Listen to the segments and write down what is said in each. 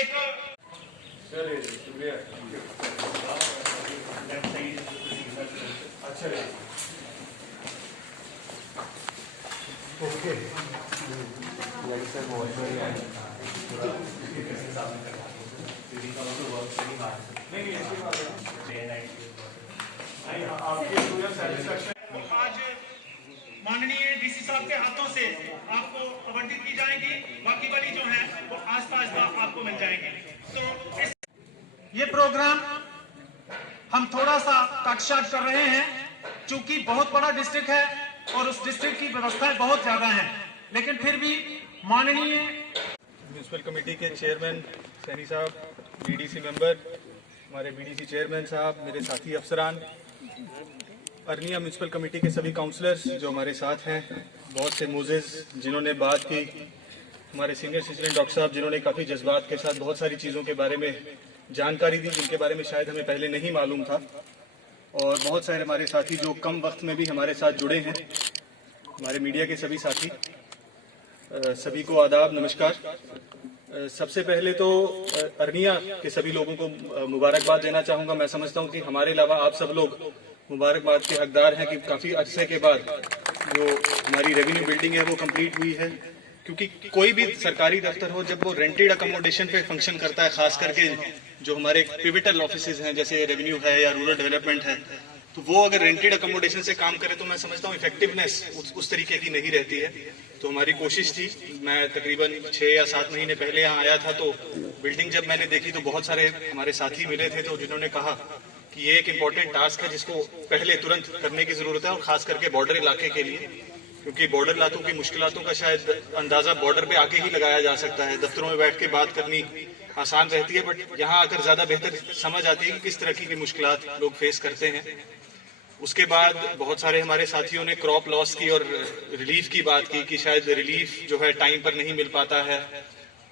एक अच्छा ओके आज माननीय डीसी साहब के हाथों से आपको आवंटित की जाएगी, बाकी वाली जो है वो आसपास का आपको मिल जाएंगे। तो ये प्रोग्राम हम थोड़ा सा कट कर रहे हैं, चूंकि बहुत बड़ा डिस्ट्रिक्ट है और उस डिस्ट्रिक्ट की व्यवस्थाएं बहुत ज्यादा हैं, लेकिन फिर भी माननीय म्यूनसिपल कमेटी के चेयरमैन सैनी साहब, बीडीसी मेंबर, हमारे बीडीसी चेयरमैन साहब, मेरे साथी अफसरान, अरनिया म्यूनसिपल कमेटी के सभी काउंसलर्स जो हमारे साथ हैं, बहुत से मोजेस जिन्होंने बात की, हमारे सीनियर सिटीजन डॉक्टर साहब जिन्होंने काफ़ी जज्बात के साथ बहुत सारी चीज़ों के बारे में जानकारी दी जिनके बारे में शायद हमें पहले नहीं मालूम था, और बहुत सारे हमारे साथी जो कम वक्त में भी हमारे साथ जुड़े हैं, हमारे मीडिया के सभी साथी, सभी को आदाब, नमस्कार। सबसे पहले तो अरनिया के सभी लोगों को मुबारकबाद देना चाहूँगा। मैं समझता हूँ कि हमारे अलावा आप सब लोग मुबारकबाद के हकदार हैं कि काफ़ी अरसे के बाद जो हमारी रेवेन्यू बिल्डिंग है वो कंप्लीट हुई है, क्योंकि कोई भी सरकारी दफ्तर हो जब वो रेंटेड अकोमोडेशन पे फंक्शन करता है, खास करके जो हमारे पिविटल ऑफिसेज हैं जैसे रेवेन्यू है या रूरल डेवलपमेंट है, तो वो अगर रेंटेड अकोमोडेशन से काम करे तो मैं समझता हूँ इफेक्टिवनेस उस तरीके की नहीं रहती है। तो हमारी कोशिश थी, मैं तकरीबन 6 या 7 महीने पहले यहाँ आया था, तो बिल्डिंग जब मैंने देखी तो बहुत सारे हमारे साथी मिले थे, तो जिन्होंने कहा कि ये एक इम्पोर्टेंट टास्क है जिसको पहले तुरंत करने की जरूरत है, और खास करके बॉर्डर इलाके के लिए, क्योंकि बॉर्डर इलाकों की मुश्किलों का शायद अंदाजा बॉर्डर पे आके ही लगाया जा सकता है। दफ्तरों में बैठ के बात करनी आसान रहती है, बट यहाँ आकर ज्यादा बेहतर समझ आती है कि किस तरह की मुश्किलात लोग फेस करते हैं। उसके बाद बहुत सारे हमारे साथियों ने क्रॉप लॉस की और रिलीफ की बात की कि शायद रिलीफ जो है टाइम पर नहीं मिल पाता है,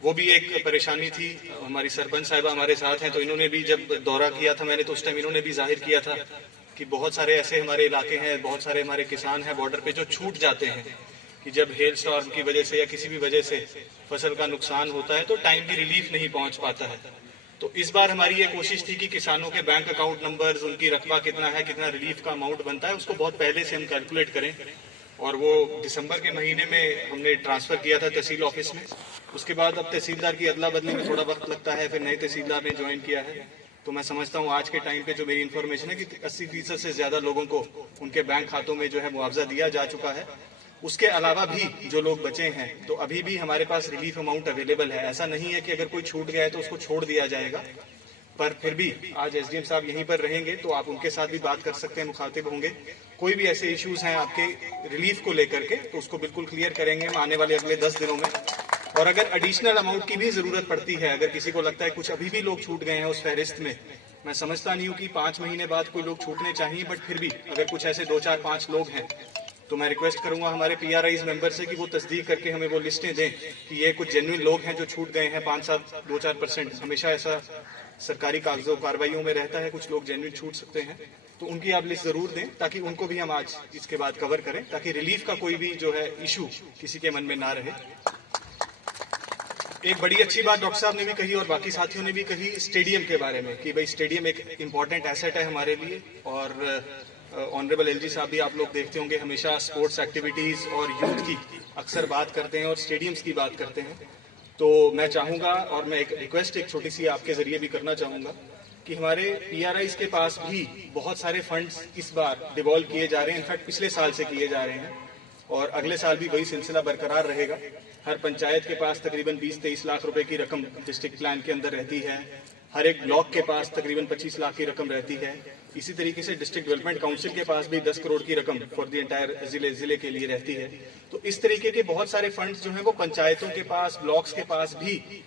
वो भी एक परेशानी थी। हमारी सरपंच साहिबा हमारे साथ हैं, तो इन्होंने भी जब दौरा किया था मैंने, तो उस टाइम इन्होंने भी जाहिर किया था कि बहुत सारे ऐसे हमारे इलाके हैं, बहुत सारे हमारे किसान हैं बॉर्डर पे जो छूट जाते हैं कि जब हेल स्टॉर्म की वजह से या किसी भी वजह से फसल का नुकसान होता है तो टाइम की रिलीफ नहीं पहुंच पाता है। तो इस बार हमारी ये कोशिश थी कि किसानों के बैंक अकाउंट नंबर्स, उनकी रकबा कितना है, कितना रिलीफ का अमाउंट बनता है, उसको बहुत पहले से हम कैलकुलेट करें, और वो दिसंबर के महीने में हमने ट्रांसफर किया था तहसील ऑफिस में। उसके बाद अब तहसीलदार की अदला बदली में थोड़ा वक्त लगता है, फिर नए तहसीलदार ने ज्वाइन किया है, तो मैं समझता हूँ आज के टाइम पे जो मेरी इन्फॉर्मेशन है कि 80% से ज्यादा लोगों को उनके बैंक खातों में जो है मुआवजा दिया जा चुका है। उसके अलावा भी जो लोग बचे हैं तो अभी भी हमारे पास रिलीफ अमाउंट अवेलेबल है। ऐसा नहीं है कि अगर कोई छूट गया है तो उसको छोड़ दिया जाएगा, पर फिर भी आज एसडीएम साहब यहीं पर रहेंगे तो आप उनके साथ भी बात कर सकते हैं, मुखातिब होंगे। कोई भी ऐसे इश्यूज हैं आपके रिलीफ को लेकर के तो उसको बिल्कुल क्लियर करेंगे हम आने वाले अगले 10 दिनों में। और अगर एडिशनल अमाउंट की भी जरूरत पड़ती है, अगर किसी को लगता है कुछ अभी भी लोग छूट गए हैं उस फहरिस्त में, मैं समझता नहीं हूँ कि 5 महीने बाद कोई लोग छूटने चाहिए, बट फिर भी अगर कुछ ऐसे 2, 4, 5 लोग हैं तो मैं रिक्वेस्ट करूंगा हमारे पीआरआईज मेंबर से कि वो तस्दीक करके हमें वो लिस्टें दें कि ये कुछ जेन्युइन लोग हैं जो छूट गए हैं 5-7, 2-4%। हमेशा ऐसा सरकारी कागजों कार्रवाइयों में रहता है, कुछ लोग जेन्युइन छूट सकते हैं, तो उनकी आप लिस्ट जरूर दें ताकि उनको भी हम आज इसके बाद कवर करें, ताकि रिलीफ का कोई भी जो है इशू किसी के मन में ना रहे। एक बड़ी अच्छी बात डॉक्टर साहब ने भी कही और बाकी साथियों ने भी कही स्टेडियम के बारे में कि भाई स्टेडियम एक इम्पॉर्टेंट एसेट है हमारे लिए, और ऑनरेबल एलजी साहब भी आप लोग देखते होंगे हमेशा स्पोर्ट्स एक्टिविटीज और यूथ की अक्सर बात करते हैं और स्टेडियम्स की बात करते हैं। तो मैं चाहूंगा और मैं एक रिक्वेस्ट एक छोटी सी आपके जरिए भी करना चाहूंगा कि हमारे पीआरआईज के पास भी बहुत सारे फंड्स इस बार डिवॉल्व किए जा रहे हैं, इनफैक्ट पिछले साल से किए जा रहे हैं और अगले साल भी वही सिलसिला बरकरार रहेगा। हर पंचायत के पास तकरीबन 20-23 लाख रुपए की रकम डिस्ट्रिक्ट प्लान के अंदर रहती है, हर एक ब्लॉक के पास तकरीबन 25 लाख की रकम रहती है। इसी तरीके से डिस्ट्रिक्ट डेवलपमेंट काउंसिल के पास भी 10 करोड़ की रकम फॉर द एंटायर जिले के लिए रहती है। तो इस तरीके के बहुत सारे फंड्स जो हैं वो पंचायतों के पास, ब्लॉक्स के पास भी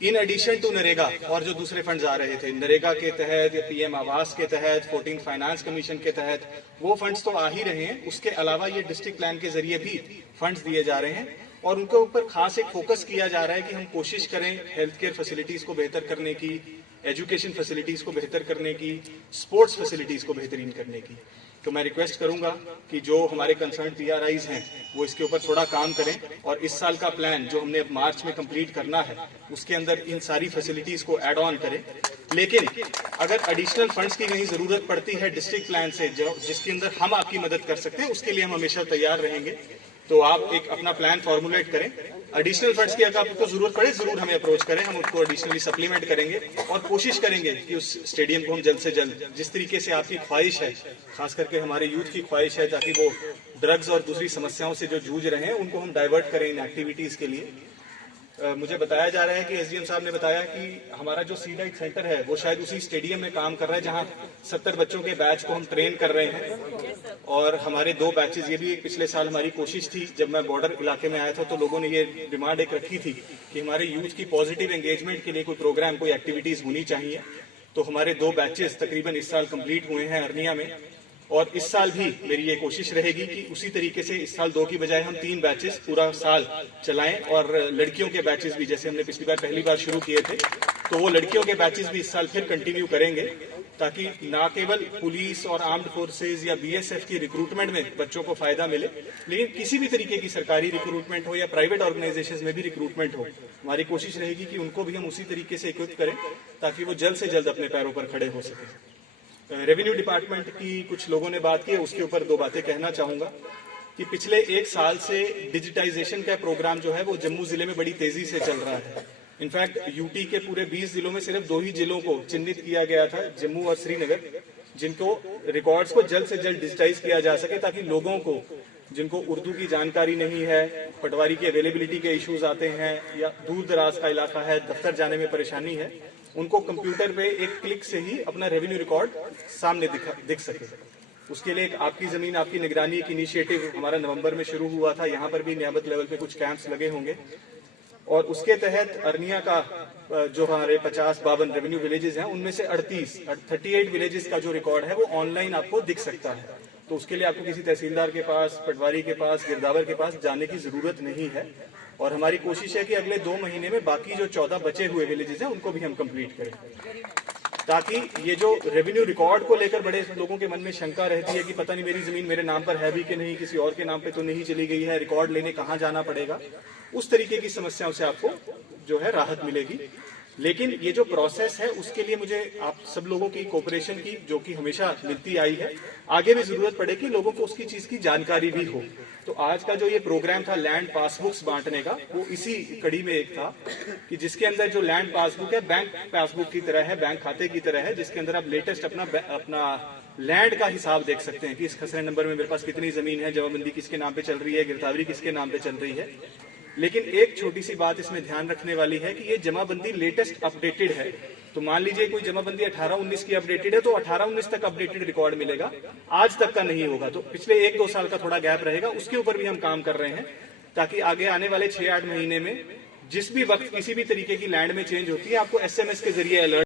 इन एडिशन टू नरेगा और जो दूसरे फंड्स आ रहे थे नरेगा के तहत या पीएम आवास के तहत, 14 फाइनेंस कमीशन के तहत, वो फंड्स तो आ ही रहे हैं। उसके अलावा ये डिस्ट्रिक्ट प्लान के जरिए भी फंड्स दिए जा रहे हैं और उनके ऊपर खास एक फोकस किया जा रहा है कि हम कोशिश करें हेल्थ केयर फैसिलिटीज को बेहतर करने की, एजुकेशन फैसिलिटीज को बेहतर करने की, स्पोर्ट्स फैसिलिटीज को बेहतरीन करने की। तो मैं रिक्वेस्ट करूंगा कि जो हमारे कंसर्न पीआरआईज हैं वो इसके ऊपर थोड़ा काम करें और इस साल का प्लान जो हमने अब मार्च में कंप्लीट करना है उसके अंदर इन सारी फैसिलिटीज को ऐड ऑन करें। लेकिन अगर एडिशनल फंड्स की कहीं जरूरत पड़ती है डिस्ट्रिक्ट प्लान से जो जिसके अंदर हम आपकी मदद कर सकते हैं उसके लिए हम हमेशा तैयार रहेंगे। तो आप एक अपना प्लान फॉर्मुलेट करें। एडिशनल फंड्स की अगर आपको जरूरत पड़े जरूर हमें अप्रोच करें, हम उसको एडिशनली सप्लीमेंट करेंगे और कोशिश करेंगे कि उस स्टेडियम को हम जल्द से जल्द जिस तरीके से आपकी ख्वाहिश है, खास करके हमारे यूथ की ख्वाहिश है, ताकि वो ड्रग्स और दूसरी समस्याओं से जो जूझ रहे हैं उनको हम डाइवर्ट करें इन एक्टिविटीज के लिए। मुझे बताया जा रहा है कि एसडीएम साहब ने बताया कि हमारा जो सीडाइट सेंटर है वो शायद उसी स्टेडियम में काम कर रहा है जहां 70 बच्चों के बैच को हम ट्रेन कर रहे हैं। और हमारे 2 बैचेस, ये भी पिछले साल हमारी कोशिश थी, जब मैं बॉर्डर इलाके में आया था तो लोगों ने ये डिमांड एक रखी थी कि हमारे यूथ की पॉजिटिव एंगेजमेंट के लिए कोई प्रोग्राम, कोई एक्टिविटीज होनी चाहिए। तो हमारे 2 बैचेस तकरीबन इस साल कंप्लीट हुए हैं अरनिया में और इस साल भी मेरी ये कोशिश रहेगी कि उसी तरीके से इस साल 2 की बजाय हम 3 बैचेस पूरा साल चलाएं और लड़कियों के बैचेस भी, जैसे हमने पिछली बार पहली बार शुरू किए थे, तो वो लड़कियों के बैचेस भी इस साल फिर कंटिन्यू करेंगे, ताकि ना केवल पुलिस और आर्म्ड फोर्सेज या बीएसएफ की रिक्रूटमेंट में बच्चों को फायदा मिले, लेकिन किसी भी तरीके की सरकारी रिक्रूटमेंट हो या प्राइवेट ऑर्गेनाइजेशंस में भी रिक्रूटमेंट हो, हमारी कोशिश रहेगी कि उनको भी हम उसी तरीके से इक्विप करें ताकि वो जल्द से जल्द अपने पैरों पर खड़े हो सकें। रेवेन्यू डिपार्टमेंट की कुछ लोगों ने बात की है, उसके ऊपर 2 बातें कहना चाहूंगा कि पिछले 1 साल से डिजिटाइजेशन का प्रोग्राम जो है वो जम्मू जिले में बड़ी तेजी से चल रहा है। इनफैक्ट यूटी के पूरे 20 जिलों में सिर्फ 2 ही जिलों को चिन्हित किया गया था, जम्मू और श्रीनगर, जिनको रिकॉर्ड्स को जल्द से जल्द डिजिटाइज किया जा सके ताकि लोगों को जिनको उर्दू की जानकारी नहीं है, पटवारी की अवेलेबिलिटी के इश्यूज आते हैं या दूर दराज का इलाका है, दफ्तर जाने में परेशानी है, उनको कंप्यूटर पे एक क्लिक से ही अपना रेवेन्यू रिकॉर्ड सामने दिख सके। उसके लिए एक आपकी जमीन आपकी निगरानी एक इनिशिएटिव हमारा नवंबर में शुरू हुआ था। यहाँ पर भी नियामत लेवल पे कुछ कैंप्स लगे होंगे और उसके तहत अरनिया का जो हमारे 50-52 रेवेन्यू विलेजेस हैं उनमें से 38 विलेजेस का जो रिकॉर्ड है वो ऑनलाइन आपको दिख सकता है। तो उसके लिए आपको किसी तहसीलदार के पास, पटवारी के पास, गिरदावर के पास जाने की जरूरत नहीं है। और हमारी कोशिश है कि अगले 2 महीने में बाकी जो 14 बचे हुए विलेजेस हैं उनको भी हम कंप्लीट करें, ताकि ये जो रेवेन्यू रिकॉर्ड को लेकर बड़े लोगों के मन में शंका रहती है कि पता नहीं मेरी जमीन मेरे नाम पर है भी कि नहीं, किसी और के नाम पे तो नहीं चली गई है, रिकॉर्ड लेने कहाँ जाना पड़ेगा, उस तरीके की समस्याओं से आपको जो है राहत मिलेगी। लेकिन ये जो प्रोसेस है उसके लिए मुझे आप सब लोगों की कोऑपरेशन की, जो कि हमेशा मिलती आई है, आगे भी जरूरत पड़े कि लोगों को उसकी चीज की जानकारी भी हो। तो आज का जो ये प्रोग्राम था लैंड पासबुक्स बांटने का, वो इसी कड़ी में एक था कि जिसके अंदर जो लैंड पासबुक है बैंक पासबुक की तरह है, बैंक खाते की तरह है, जिसके अंदर आप लेटेस्ट अपना लैंड का हिसाब देख सकते हैं कि इस खसरे नंबर में मेरे पास कितनी जमीन है, जमाबंदी किसके नाम पे चल रही है, गिरदावरी किसके नाम पे चल रही है। लेकिन एक छोटी सी बात इसमें ध्यान रखने वाली है कि ये जमाबंदी लेटेस्ट अपडेटेड है। तो मान लीजिए कोई जमाबंदी 18-19 की अपडेटेड है तो 18-19 तक अपडेटेड रिकॉर्ड मिलेगा, आज तक का नहीं होगा। तो पिछले 1-2 साल का थोड़ा गैप रहेगा, उसके ऊपर भी हम काम कर रहे हैं ताकि आगे आने वाले 6-8 महीने में जिस भी वक्त किसी भी तरीके की लैंड में चेंज होती है आपको एसएमएस के जरिए अलर्ट